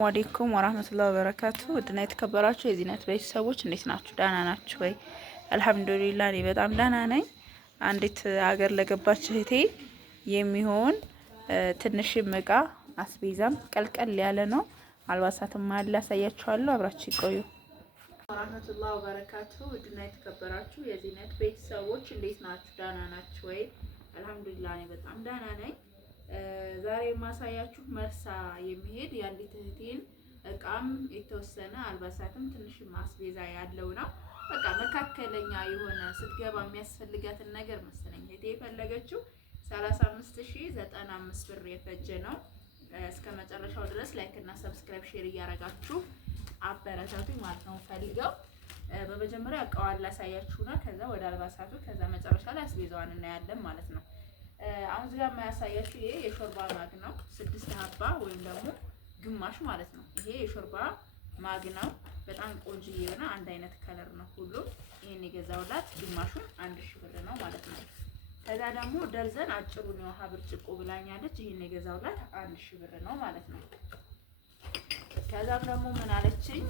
ወአለይኩም ወራህመቱላሂ ወበረካቱ ውድና የተከበራችሁ የዚህነት ቤተሰቦች እንዴት ናችሁ? ደህና ናችሁ ወይ? አልሐምዱሊላህ እኔ በጣም ደህና ነኝ። አንዲት ሀገር ለገባች እህቴ የሚሆን ትንሽም እቃ አስቤዛም ቀልቀል ያለ ነው። አልባሳትም አለ አሳያችኋለሁ። አብራችሁ ይቆዩ። ወራህመቱላሂ ወበረካቱ ውድና የተከበራችሁ የዚህነት ቤተሰቦች እንዴት ናችሁ? ደህና ናችሁ ወይ? አልሐምዱሊላህ እኔ በጣም ደህና ነኝ። ዛሬ ማሳያችሁ መርሳ የሚሄድ የአንዲት እህቴን እቃም የተወሰነ አልባሳትም ትንሽ ማስቤዛ ያለው ነው። በቃ መካከለኛ የሆነ ስትገባ የሚያስፈልጋትን ነገር መሰለኝ እህቴ የፈለገችው 35095 ብር የፈጀ ነው። እስከ መጨረሻው ድረስ ላይክ እና ሰብስክራይብ ሼር እያረጋችሁ አበረታቱኝ ማለት ነው ፈልገው። በመጀመሪያ እቃዋን ላሳያችሁና ከዛ ወደ አልባሳቱ ከዛ መጨረሻ ላይ አስቤዛዋን እናያለን ማለት ነው። አሁን እዚህ ጋር የማያሳያችሁ ይሄ የሾርባ ማግ ነው። 6 ሀባ ወይም ደግሞ ግማሽ ማለት ነው። ይሄ የሾርባ ማግ ነው። በጣም ቆንጆ የሆነ አንድ አይነት ከለር ነው ሁሉም። ይሄን የገዛውላት ግማሹን 1000 ብር ነው ማለት ነው። ከዛ ደግሞ ደርዘን አጭሩን የውሃ ብርጭቆ ብላኛለች። ይሄን የገዛውላት 1000 ብር ነው ማለት ነው። ከዛም ደግሞ ምን አለችኝ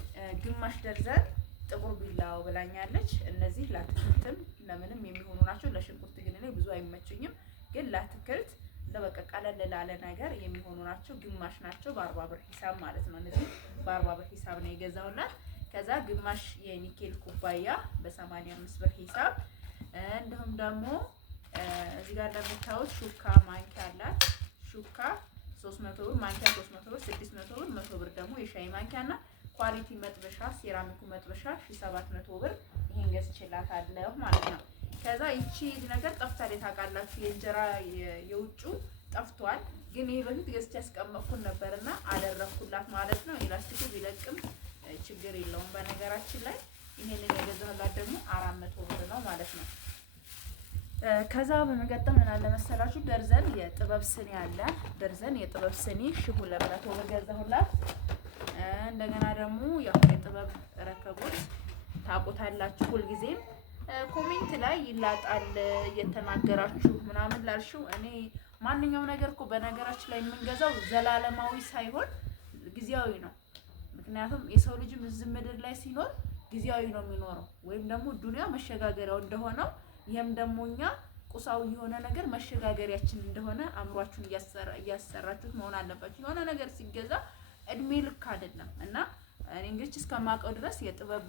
ግማሽ ደርዘን ጥቁር ቢላው ብላኛለች። እነዚህ ለአትክልትም ለምንም የሚሆኑ ናቸው። ለሽንኩርት ግን እኔ ብዙ አይመቹኝም፣ ግን ለአትክልት ለበቃ ቀለል ላለ ነገር የሚሆኑ ናቸው። ግማሽ ናቸው በ40 ብር ሂሳብ ማለት ነው። እነዚህ በ40 ብር ሂሳብ ነው የገዛውላት። ከዛ ግማሽ የኒኬል ኩባያ በ85 ብር ሂሳብ። እንዲሁም ደግሞ እዚህ ጋር እንደምታዩት ሹካ ማንኪያ አላት። ሹካ 300 ብር ማንኪያ 300 ብር 600 ብር 100 ብር ደግሞ የሻይ ማንኪያና ኳሊቲ መጥበሻ ሴራሚኩ መጥበሻ 1700 ብር ይሄን ገዝቼላታለሁ ማለት ነው። ከዛ ይቺ ነገር ጠፍታለች ታውቃላችሁ። የእንጀራ የውጩ ጠፍቷል፣ ግን ይሄ በፊት ገዝቼ ያስቀመጥኩት ነበርና አደረኩላት ማለት ነው። ኤላስቲኩ ቢለቅም ችግር የለውም። በነገራችን ላይ ይሄንን የገዛሁላት ደግሞ 400 ብር ነው ማለት ነው። ከዛ በመቀጠል ምን አለ መሰላችሁ ደርዘን የጥበብ ስኒ አለ። ደርዘን የጥበብ ስኒ 200 ብር ገዛሁላት። እንደገና ደግሞ ያው የጥበብ ረከቦት ታውቁታላችሁ። ሁልጊዜም ኮሜንት ላይ ይላጣል እየተናገራችሁ ምናምን ላልሽው እኔ ማንኛውም ነገር እኮ በነገራችን ላይ የምንገዛው ዘላለማዊ ሳይሆን ጊዜያዊ ነው። ምክንያቱም የሰው ልጅም እዚህ ምድር ላይ ሲኖር ጊዜያዊ ነው የሚኖረው፣ ወይም ደግሞ ዱንያ መሸጋገሪያው እንደሆነው ይሄም ደግሞ እኛ ቁሳዊ የሆነ ነገር መሸጋገሪያችን እንደሆነ አእምሯችሁን እያሰራችሁት መሆን አለባችሁ። የሆነ ነገር ሲገዛ እድሜ ልክ አይደለም እና እኔ እንግዲህ እስከማውቀው ድረስ የጥበብ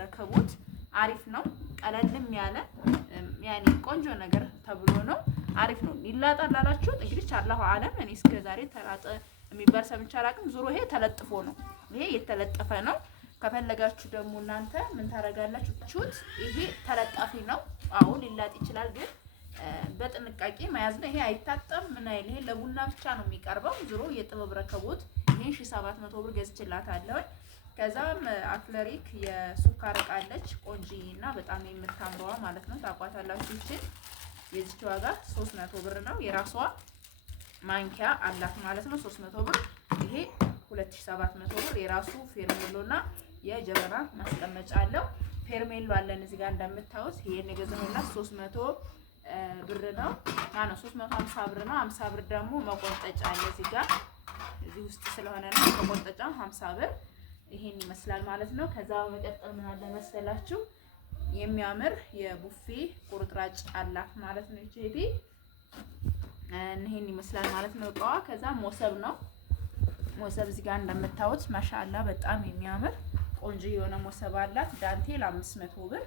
ረከቦት አሪፍ ነው። ቀለልም ያለ ያኔ ቆንጆ ነገር ተብሎ ነው አሪፍ ነው። ይላጣል ላላችሁት እንግዲህ አላሁ አለም። እኔ እስከ ዛሬ ተላጠ የሚባል ሰምቼ አላውቅም። ዙሮ ይሄ ተለጥፎ ነው፣ ይሄ የተለጠፈ ነው። ከፈለጋችሁ ደግሞ እናንተ ምን ታረጋላችሁ? ይሄ ተለጣፊ ነው። አሁን ሊላጥ ይችላል፣ ግን በጥንቃቄ መያዝ ነው። ይሄ አይታጠም ምን አይል፣ ይሄ ለቡና ብቻ ነው የሚቀርበው። ዙሮ የጥበብ ረከቦት ይሄን 1700 ብር ገዝቼላታለሁ። ከዛም አክለሪክ የሱካር እቃ አለች ቆንጂና በጣም የምታምረዋ ማለት ነው። ታቋታላችሁ። እቺ የዚች ዋጋ 300 ብር ነው። የራሷ ማንኪያ አላት ማለት ነው 300 ብር። ይሄ 2700 ብር። የራሱ ፌርሜሎና የጀበና ማስቀመጫ አለው። ፌርሜሎ አለን እዚህ ጋር እንደምታዩት። ይሄን የገዛሁላት 300 ብር ነው። 350 ብር ነው። 50 ብር ደግሞ መቆንጠጫ አለ እዚህ ጋር እዚህ ውስጥ ስለሆነ ነው መቆንጠጫ 50 ብር። ይሄን ይመስላል ማለት ነው። ከዛ በመቀጠል ምን አለ መሰላችሁ የሚያምር የቡፌ ቁርጥራጭ አላት ማለት ነው። እቺ ይሄን ይመስላል ማለት ነው እቃዋ። ከዛ ሞሰብ ነው። ሞሰብ እዚህ ጋር እንደምታዩት ማሻአላ በጣም የሚያምር ቆንጆ የሆነ ሞሰብ አላት። ዳንቴል 500 ብር።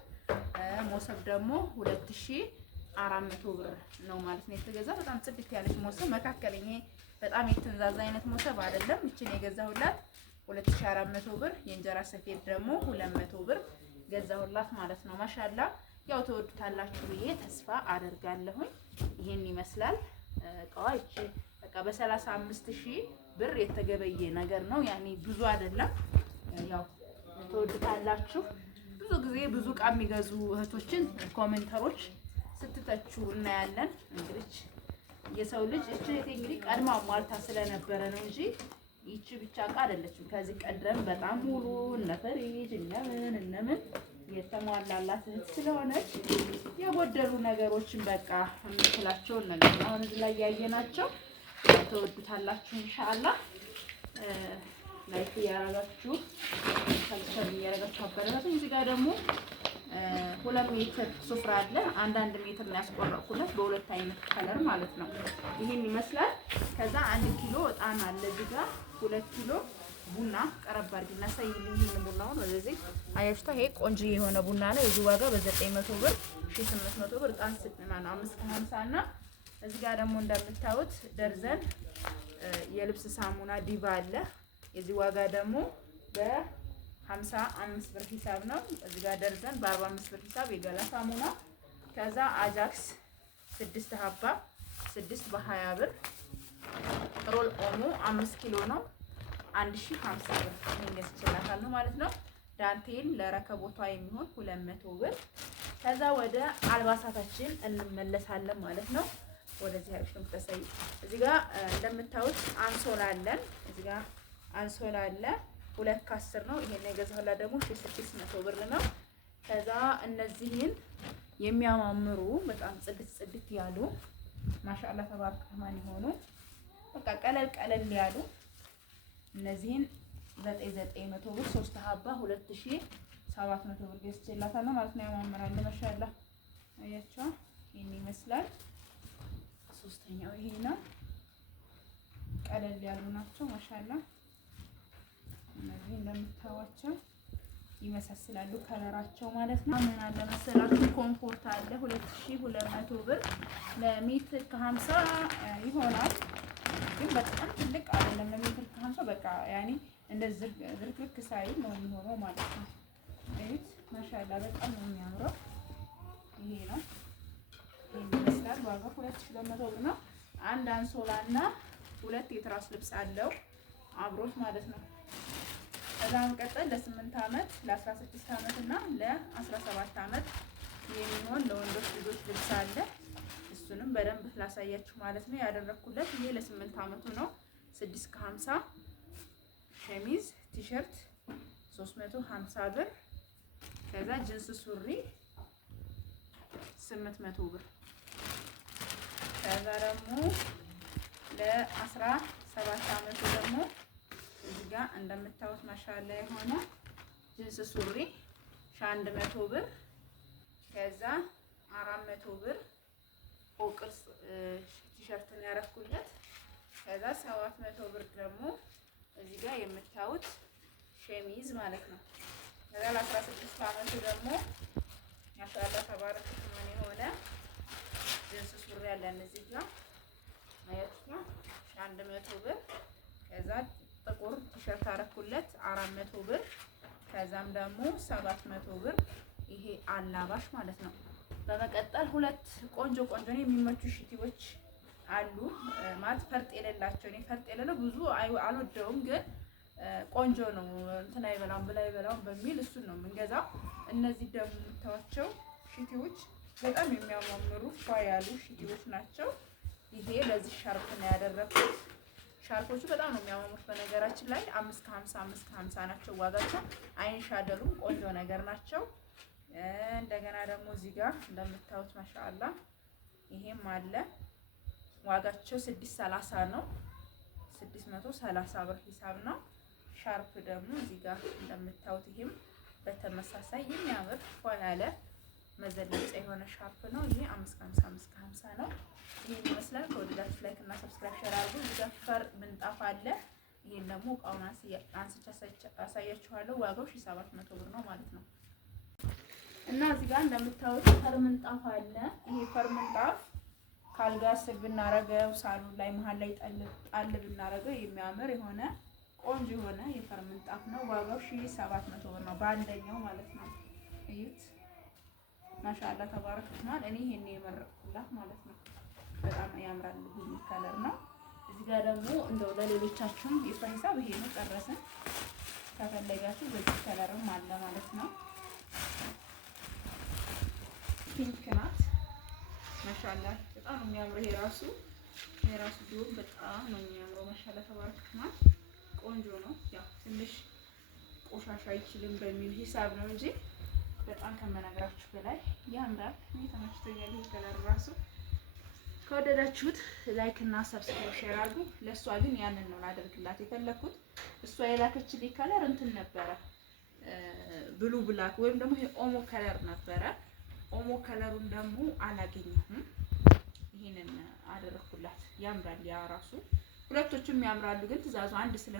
ሞሰብ ደግሞ 2400 ብር ነው ማለት ነው የተገዛ። በጣም ጽድት ያለች ሞሰብ መካከለኛ፣ በጣም የተንዛዛ አይነት ሞሰብ አይደለም። እቺን የገዛሁላት 2400 ብር። የእንጀራ ሰፌድ ደግሞ 200 ብር ገዛሁላት ማለት ነው። ማሻአላ ያው ተወዱታላችሁ ብዬ ተስፋ አደርጋለሁኝ። ይሄን ይመስላል እቃዋ። እቺ በቃ በ35000 ብር የተገበየ ነገር ነው። ያኔ ብዙ አይደለም። ያው ተወዱታላችሁ። ብዙ ጊዜ ብዙ እቃ የሚገዙ እህቶችን ኮሜንተሮች ስትተቹ እናያለን። እንግዲህ የሰው ልጅ እቺ እንግዲህ ቀድማ ሟልታ ስለነበረ ነው እንጂ ይቺ ብቻ እቃ አይደለችም። ከዚህ ቀደም በጣም ሙሉ እነ ፍሪጅ እነምን የተሟላላት እህት ስለሆነች የጎደሉ ነገሮችን በቃ የምትላቸውን ነገር አሁን እዚህ ላይ ያየናቸው ተወዱታላችሁ ኢንሻአላህ። ላይክ እያደረጋችሁ ሰብስክራይብ እያደረጋችሁ አበረታቱኝ። እዚህ ጋር ደግሞ 2 ሜትር ሱፍራ አለ። አንዳንድ ሜትር ነው ያስቆረጥኩለት በሁለት አይነት ከለር ማለት ነው። ይሄን ይመስላል። ከዛ 1 ኪሎ እጣን አለ እዚህ ጋር 2 ኪሎ ቡና ቀረብ አድርጊና ሳይልኝ ይሄን ቡናውን ወደዚህ አያችሁታ። ይሄ ቆንጆ የሆነ ቡና ነው። የዚህ ዋጋ በ900 ብር 1800 ብር እጣን 550 እና እዚህ ጋር ደግሞ እንደምታዩት ደርዘን የልብስ ሳሙና ዲቫ አለ። የዚህ ዋጋ ደግሞ በ55 ብር ሂሳብ ነው። እዚህ ጋር ደርዘን በ45 ብር ሂሳብ የገላ ሳሙና። ከዛ አጃክስ 6 ሀባ 6 በ20 ብር። ሮል ኦሞ 5 ኪሎ ነው 1050 ብር ይገዝችላታል ነው ማለት ነው። ዳንቴል ለረከቦቷ የሚሆን 200 ብር። ከዛ ወደ አልባሳታችን እንመለሳለን ማለት ነው። ወደዚህ አሪፍ ነው ተሰይ። እዚህ ጋር እንደምታዩት አንሶላ አለን። እዚህ ጋር አንሶላ አለ 2 ከ10 ነው። ይሄን የገዛሁላት ደግሞ 1600 ብር ነው። ከዛ እነዚህን የሚያማምሩ በጣም ጽድት ያሉ ማሻአላ ተባረከ ማን ይሆኑ በቃ ቀለል ያሉ እነዚህን 900 ብር 3 ሀባ 2700 ብር ገዝቼላታለሁ ማለት ነው። ያማምራል ማሻአላ አያችሁ። ይሄን ይመስላል። ሶስተኛው ይሄ ነው። ቀለል ያሉ ናቸው ማሻአላ። እነዚህ እንደምታዋቸው ይመሳሰላሉ ከለራቸው ማለት ነው። ምን አለ መሰላችሁ ኮምፎርት አለ 2200 ብር ለሜትር ከ50 ይሆናል። ግን በጣም ትልቅ አይደለም። ለሜትር ከ50 በቃ ያኔ እንደዚህ ዝርክርክ ሳይል ነው የሚሆነው ማለት ነው። እዩት ማሻአላ በጣም ነው የሚያምረው። ይሄ ነው ይመስላል። ዋጋው 2200 ብር ነው። አንድ አንሶላና 2 የትራስ ልብስ አለው አብሮት ማለት ነው። ከዛ መቀጠል ለ8 አመት ለ16 አመት እና ለ17 አመት የሚሆን ለወንዶች ልጆች ልብስ አለ። እሱንም በደንብ ላሳያችሁ ማለት ነው። ያደረኩለት ይሄ ለ8 አመቱ ነው 6 ከ50 ሸሚዝ ቲሸርት 350 ብር። ከዛ ጅንስ ሱሪ 800 ብር። ከዛ ደግሞ ለ17 አመቱ ደግሞ እዚህ ጋር እንደምታዩት ማሻአላ የሆነ ጅንስ ሱሪ 100 ብር። ከዛ 400 ብር ኦቅርስ ቲሸርት ነው ያረኩለት። ከዛ 700 ብር ደግሞ እዚህ ጋር የምታዩት ሸሚዝ ማለት ነው። ከዛ ለ16 አመቱ ደግሞ ማሻአላ ተባረከ ማን የሆነ ጅንስ ሱሪ ያለን እዚህ ጋር ማየት ነው 100 ብር። ከዛ ጥቁር ቲሸርት አረኩለት 400 ብር። ከዛም ደግሞ 700 ብር ይሄ አላባሽ ማለት ነው። በመቀጠል 2 ቆንጆ ነው የሚመቹ ሽቲዎች አሉ ማለት ፈርጥ የሌላቸው። እኔ ፈርጥ የሌለው ብዙ አልወደውም፣ ግን ቆንጆ ነው እንትን አይበላም ብላ አይበላም በሚል እሱን ነው የምንገዛው። እነዚህ ደግሞ የምታዋቸው ሽቲዎች በጣም የሚያማምሩ ፏ ያሉ ሽቲዎች ናቸው። ይሄ ለዚህ ሻርፕ ነው ያደረኩት። ሻርፖቹ በጣም ነው የሚያማምሩት። በነገራችን ላይ 550 ናቸው ዋጋቸው። አይንሻደሉም ቆንጆ ነገር ናቸው። እንደገና ደግሞ እዚህ ጋር እንደምታዩት ማሻአላ ይሄም አለ። ዋጋቸው 630 ነው 630 ብር ሂሳብ ነው። ሻርፕ ደግሞ እዚህ ጋር እንደምታዩት ይሄም በተመሳሳይ የሚያምር ፏ ያለ መዘለጫ የሆነ ሻርፕ ነው። ይሄ 550 ነው። ይሄን ይመስላል። ከወደዳችሁ ላይክ እና ሰብስክራይብ ሼር አድርጉ። እዚህ ጋር ፈር ምንጣፍ አለ። ይሄን ደግሞ እቃውን አንስቼ አሳያችኋለሁ። ዋጋው 1700 ብር ነው ማለት ነው። እና እዚህ ጋር እንደምታዩት ፈር ምንጣፍ አለ። ይሄ ፈር ምንጣፍ ካልጋ ስር ብናረገው ሳሎን ላይ መሀል ላይ ጣል ብናረገው የሚያምር የሆነ ቆንጆ የሆነ የፈር ምንጣፍ ነው። ዋጋው 1700 ብር ነው በአንደኛው ማለት ነው። እዩት ማሻአላ ተባረከ ማለት እኔ ይሄን የመረጥኩላት ማለት ነው። በጣም ያምራል። ብዙ ከለር ነው። እዚህ ጋር ደግሞ እንደው ለሌሎቻችሁም የሂሳብ ይሄ ነው ጨረስን። ከፈለጋችሁ በዚህ ከለርም አለ ማለት ነው። ፒንክ ናት ማሻአላ በጣም ነው የሚያምረው። ይሄ ራሱ ቢሆን በጣም ነው የሚያምረው። ማሻአላ ተባረከ ማለት ቆንጆ ነው። ያው ትንሽ ቆሻሻ አይችልም በሚል ሂሳብ ነው እንጂ በጣም ከመነግራችሁ በላይ ያምራል። እኔ ተመችቶኛል። ይሄ ከለር ራሱ ከወደዳችሁት ላይክ እና ሰብስክራይብ ሼር አድርጉ። ለሷ ግን ያንን ነው ላደርግላት የፈለኩት። እሷ የላከችልኝ ከለር እንትን ነበረ ብሉ ብላክ ወይም ደግሞ ይሄ ኦሞ ከለር ነበረ። ኦሞ ከለሩን ደግሞ አላገኘሁም። ይሄንን አደረኩላት። ያምራል። ያ ራሱ ሁለቶቹም ያምራሉ፣ ግን ትእዛዙ አንድ ስለ